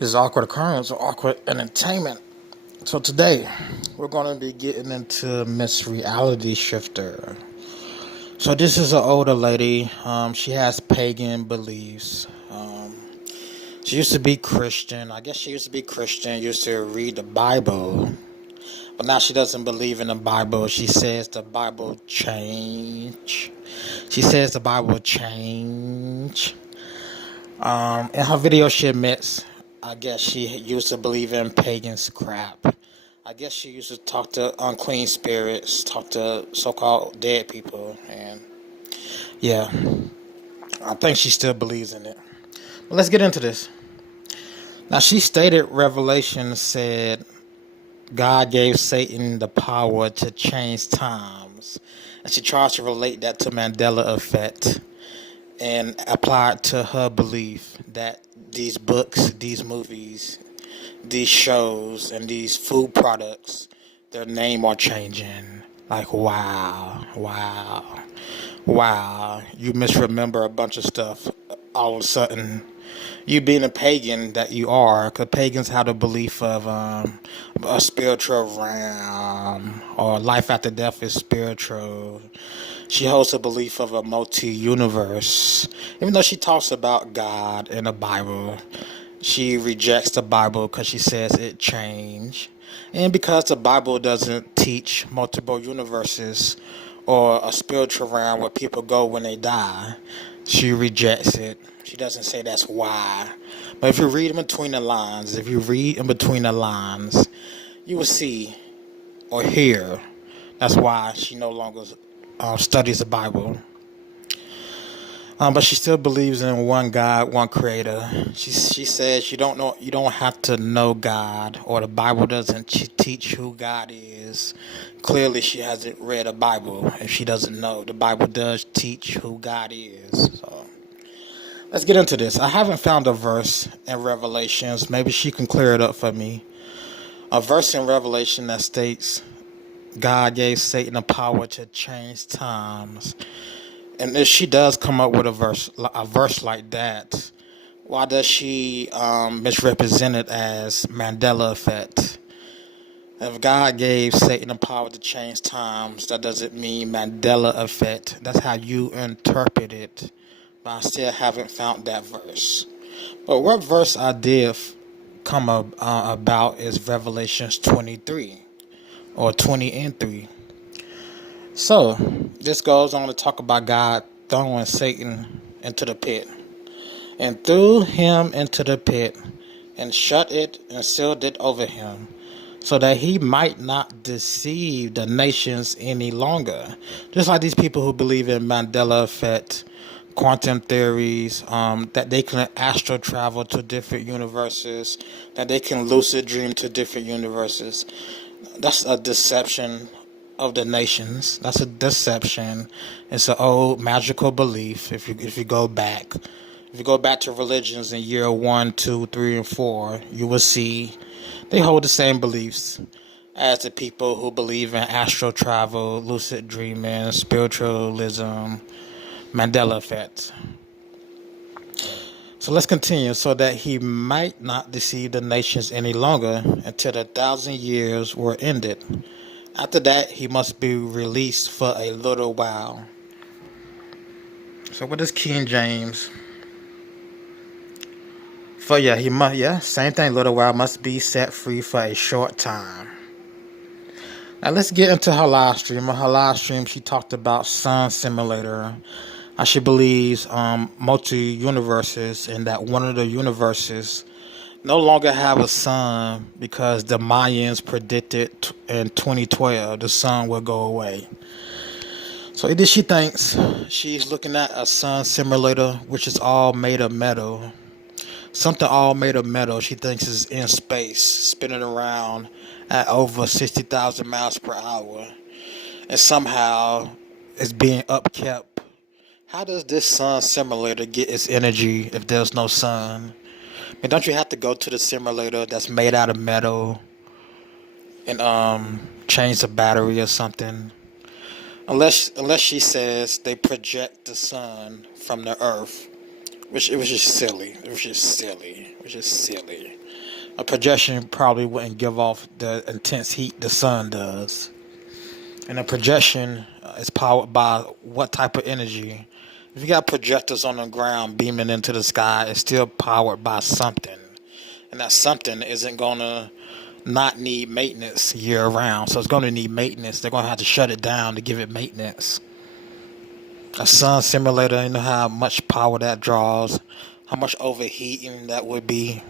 This is Awkward Occurrence or Awkward Entertainment. So today, we're going to be getting into Miss Reality Shifter. So this is an older lady. She has pagan beliefs. She used to be Christian. I guess she used to be Christian, used to read the Bible. But now she doesn't believe in the Bible. She says the Bible change. She says the Bible change. In her video, she admits, I guess she used to believe in pagan crap. I guess she used to talk to unclean spirits, talk to so-called dead people, and yeah, I think she still believes in it. But let's get into this. Now, she stated Revelation said God gave Satan the power to change times, and she tries to relate that to Mandela effect and apply it to her belief that these books, these movies, these shows, and these food products, their name are changing. Like, wow. You misremember a bunch of stuff. All of a sudden, you being a pagan that you are, because pagans have the belief of a spiritual realm, or life after death is spiritual. She holds a belief of a multi-universe. Even though she talks about God in the Bible, she rejects the Bible because she says it changed. And because the Bible doesn't teach multiple universes or a spiritual realm where people go when they die, she rejects it. She doesn't say that's why. But if you read in between the lines, you will see or hear that's why she no longer studies the Bible. But she still believes in one God, one Creator. She says you don't have to know God, or the Bible doesn't teach who God is. Clearly, she hasn't read a Bible if she doesn't know. The Bible does teach who God is. So let's get into this. I haven't found a verse in Revelations. Maybe she can clear it up for me. A verse in Revelation that states God gave Satan the power to change times. And if she does come up with a verse like that, why does she misrepresent it as Mandela effect? If God gave Satan the power to change times, that doesn't mean Mandela effect. That's how you interpret it. But I still haven't found that verse. But what verse I did come about is Revelations 23 or 20 and 3. So, this goes on to talk about God throwing Satan into the pit, and threw him into the pit, and shut it and sealed it over him, so that he might not deceive the nations any longer. Just like these people who believe in Mandela effect, quantum theories, that they can astral travel to different universes, that they can lucid dream to different universes. That's a deception of the nations. That's a deception. It's an old magical belief. If you go back, to religions in year 1, 2, 3, and 4, you will see they hold the same beliefs as the people who believe in astral travel, lucid dreaming, spiritualism, Mandela effect. So let's continue. So that he might not deceive the nations any longer until the 1,000 years were ended. After that, he must be released for a little while. So what is King James? Same thing. Little while, must be set free for a short time. Now let's get into her live stream. On her live stream, she talked about Sun Simulator. How she believes multi-universes, and that one of the universes no longer have a sun because the Mayans predicted in 2012 the sun will go away. So either she thinks she's looking at a sun simulator, which is all made of metal. Something all made of metal she thinks is in space, spinning around at over 60,000 miles per hour. And somehow it's being upkept. How does this sun simulator get its energy if there's no sun? I mean, don't you have to go to the simulator that's made out of metal and change the battery or something? Unless she says they project the sun from the earth, which it was just silly. A projection probably wouldn't give off the intense heat the sun does. And a projection is powered by what type of energy? If you got projectors on the ground beaming into the sky, it's still powered by something. And that something isn't going to not need maintenance year round. So it's going to need maintenance. They're going to have to shut it down to give it maintenance. A sun simulator, you know how much power that draws, how much overheating that would be.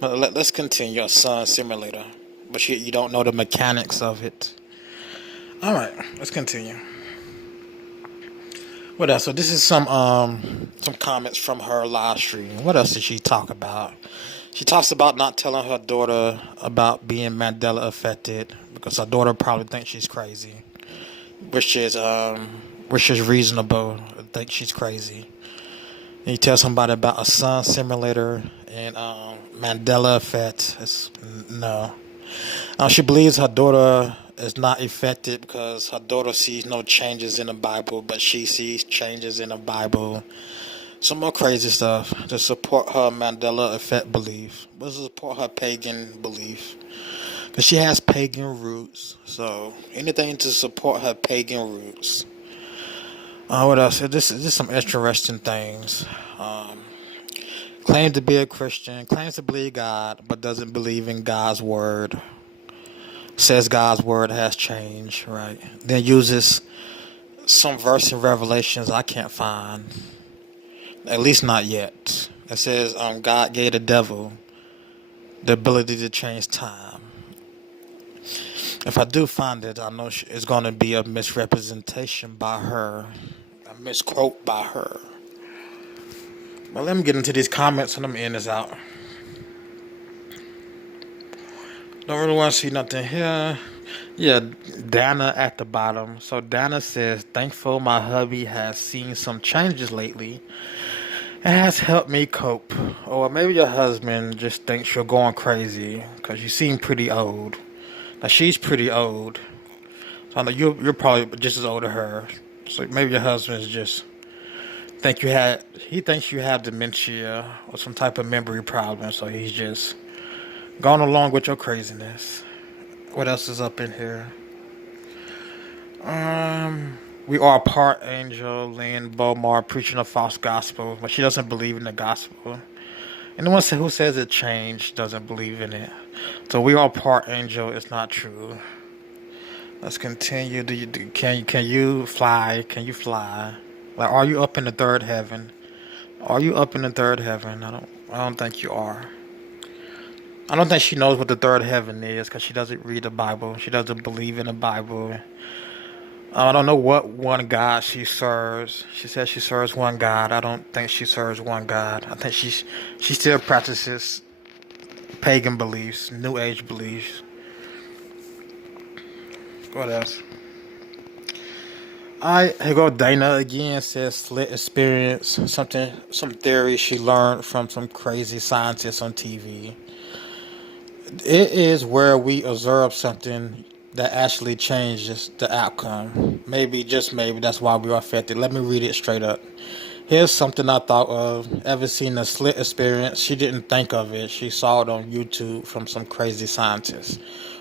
But let's continue. A sun simulator, but you don't know the mechanics of it. All right, let's continue. What else? So this is some comments from her live stream. What else did she talk about? She talks about not telling her daughter about being Mandela affected because her daughter probably thinks she's crazy, which is reasonable. I think she's crazy. And you tell somebody about a sun simulator and Mandela effect. No. She believes her daughter is not affected because her daughter sees no changes in the Bible, but she sees changes in the Bible. Some more crazy stuff to support her Mandela effect belief. But to support her pagan belief. Because she has pagan roots. So anything to support her pagan roots. What else? This is some interesting things. Claims to be a Christian. Claims to believe God, but doesn't believe in God's word. Says God's word has changed, right? Then uses some verse in Revelations I can't find. At least not yet. It says God gave the devil the ability to change time. If I do find it, I know it's going to be a misrepresentation by her. A misquote by her. But let me get into these comments and let me end this out. Don't really want to see nothing here. Yeah, Dana at the bottom. So Dana says, thankful my hubby has seen some changes lately. It has helped me cope. Or maybe your husband just thinks you're going crazy because you seem pretty old. Now she's pretty old. So I know you're probably just as old as her. So maybe your husband's just he thinks you have dementia or some type of memory problem. So he's just gone along with your craziness. What else is up in here? We are part angel, Lynn Bomar preaching a false gospel, but she doesn't believe in the gospel. Anyone who says it changed doesn't believe in it. So we are part angel. It's not true. Let's continue. Can you fly? Can you fly? Like, are you up in the third heaven? Are you up in the third heaven? I don't think you are. I don't think she knows what the third heaven is because she doesn't read the Bible. She doesn't believe in the Bible. I don't know what one God she serves. She says she serves one God. I don't think she serves one God. I think she still practices pagan beliefs, New Age beliefs. What else? Here go Dana again. Says slit experience. Some theory she learned from some crazy scientists on TV. It is where we observe something that actually changes the outcome. Maybe, just maybe, that's why we are affected. Let me read it straight up. Here's something I thought of. Ever seen a slit experience? She didn't think of it. She saw it on YouTube from some crazy scientist.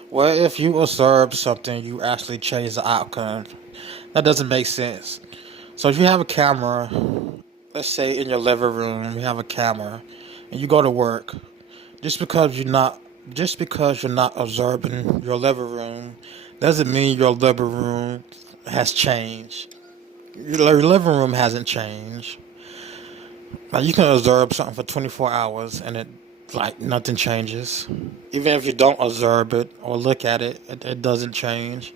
Well, if you observe something, you actually change the outcome. That doesn't make sense. So if you have a camera, let's say in your living room, you have a camera, and you go to work, just because you're not observing your living room doesn't mean your living room has changed. Your living room hasn't changed. Like, you can observe something for 24 hours and nothing changes. Even if you don't observe it or look at it, it doesn't change.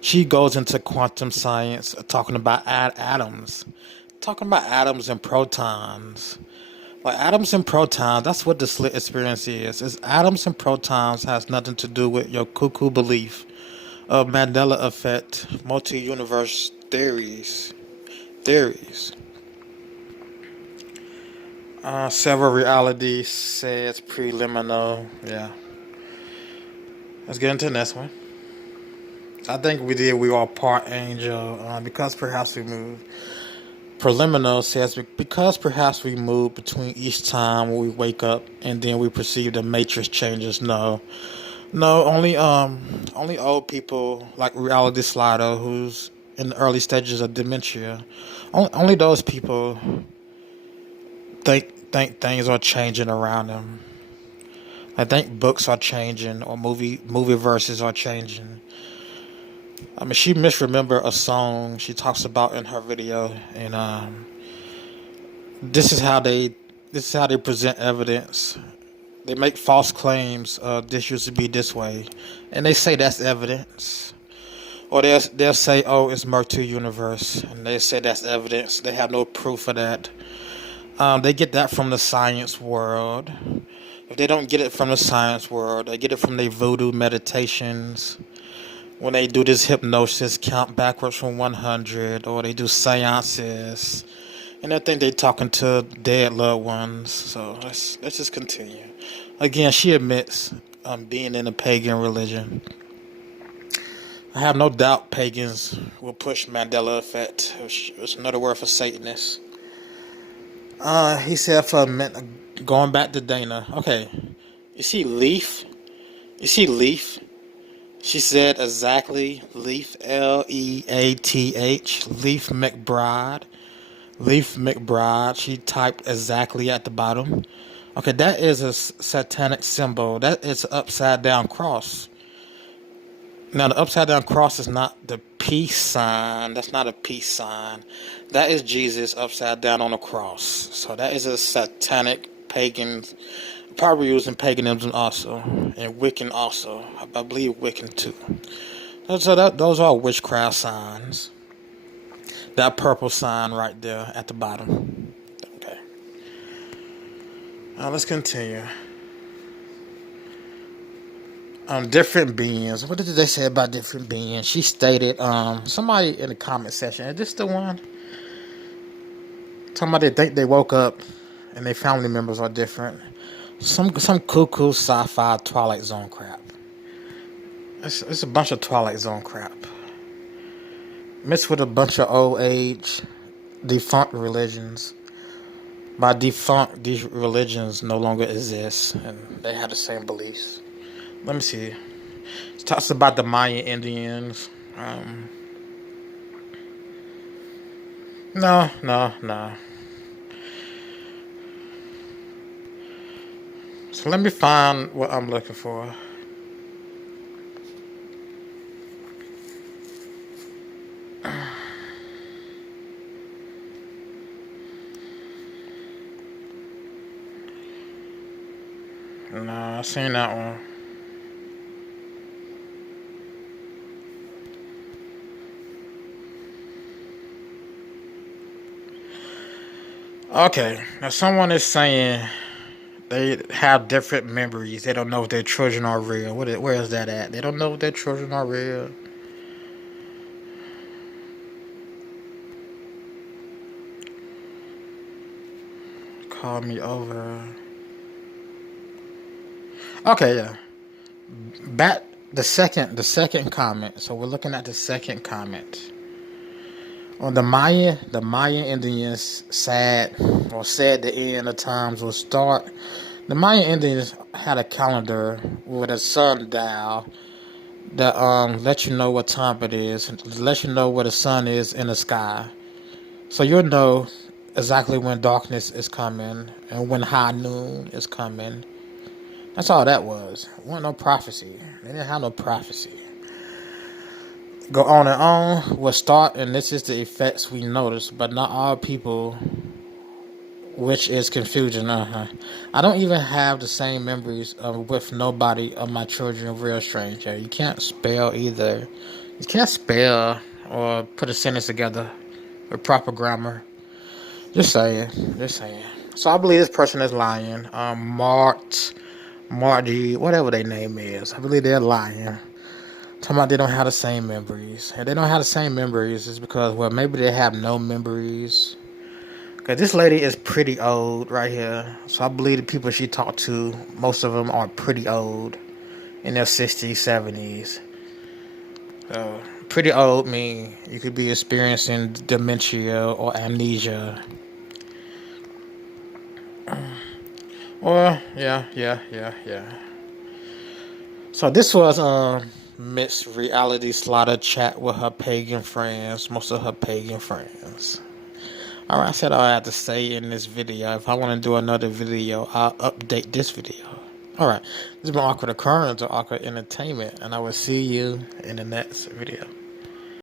She goes into quantum science talking about atoms and protons. Like, atoms and protons, that's what the slit experience is. It's atoms and protons has nothing to do with your cuckoo belief of Mandela effect, multi-universe theories. Several realities says preliminary. Yeah. Let's get into the next one. I think we are part angel because perhaps we moved. Preliminal says because perhaps we move between each time when we wake up and then we perceive the matrix changes. No, no, only old people like Reality Slider who's in the early stages of dementia. Only those people think things are changing around them. I think books are changing or movie verses are changing. I mean, she misremembered a song she talks about in her video, and this is how they this is how they present evidence. They make false claims. This used to be this way, and they say that's evidence. Or they'll say, "Oh, it's Mertu Universe," and they say that's evidence. They have no proof of that. They get that from the science world. If they don't get it from the science world, they get it from their voodoo meditations. When they do this hypnosis, count backwards from 100, or they do seances, and I think they talking to dead loved ones. So let's just continue. Again, she admits being in a pagan religion. I have no doubt pagans will push Mandela effect. It's another word for Satanists. He said for a minute, going back to Dana. Okay, you see Leaf? You see Leaf? She said exactly Leaf, Leath, Leaf McBride. Leaf McBride. She typed exactly at the bottom. Okay, that is a satanic symbol. That is an upside down cross. Now, the upside down cross is not the peace sign. That's not a peace sign. That is Jesus upside down on a cross. So that is a satanic pagan, probably using paganism also, and Wiccan also. I believe Wiccan too. Those are witchcraft signs. That purple sign right there at the bottom. Okay. Now let's continue. Different beings. What did they say about different beings? She stated, somebody in the comment section, is this the one? Somebody think they woke up and their family members are different. Some cuckoo sci-fi Twilight Zone crap. It's a bunch of Twilight Zone crap. Mixed with a bunch of old age, defunct religions. By defunct, these religions no longer exist and they have the same beliefs. Let me see. It talks about the Mayan Indians. No. So let me find what I'm looking for. No, I seen that one. Okay, now someone is saying they have different memories. They don't know if their children are real. Where is that at? They don't know if their children are real. Call me over. Okay, yeah. Back the second comment. So we're looking at the second comment. On the Mayan Indians said the end of times will start. The Mayan Indians had a calendar with a sundial that let you know what time it is, let you know where the sun is in the sky. So you'll know exactly when darkness is coming and when high noon is coming. That's all that was. It wasn't no prophecy. They didn't have no prophecy. Go on and on. We'll start, and this is the effects we notice, but not all people, which is confusion. I don't even have the same memories with nobody of my children, real stranger. You can't spell either. You can't spell or put a sentence together with proper grammar. Just saying. So I believe this person is lying. Marty, whatever their name is. I believe they're lying. Talking about they don't have the same memories. And they don't have the same memories is because, well, maybe they have no memories. Because this lady is pretty old right here. So I believe the people she talked to, most of them are pretty old. In their 60s, 70s. So, pretty old mean you could be experiencing dementia or amnesia. Or yeah. So this was Miss Reality Slaughter chat with her pagan friends, most of her pagan friends. Alright, I said all I had to say in this video. If I want to do another video, I'll update this video. Alright, this has been Awkward Occurrence or Awkward Entertainment, and I will see you in the next video.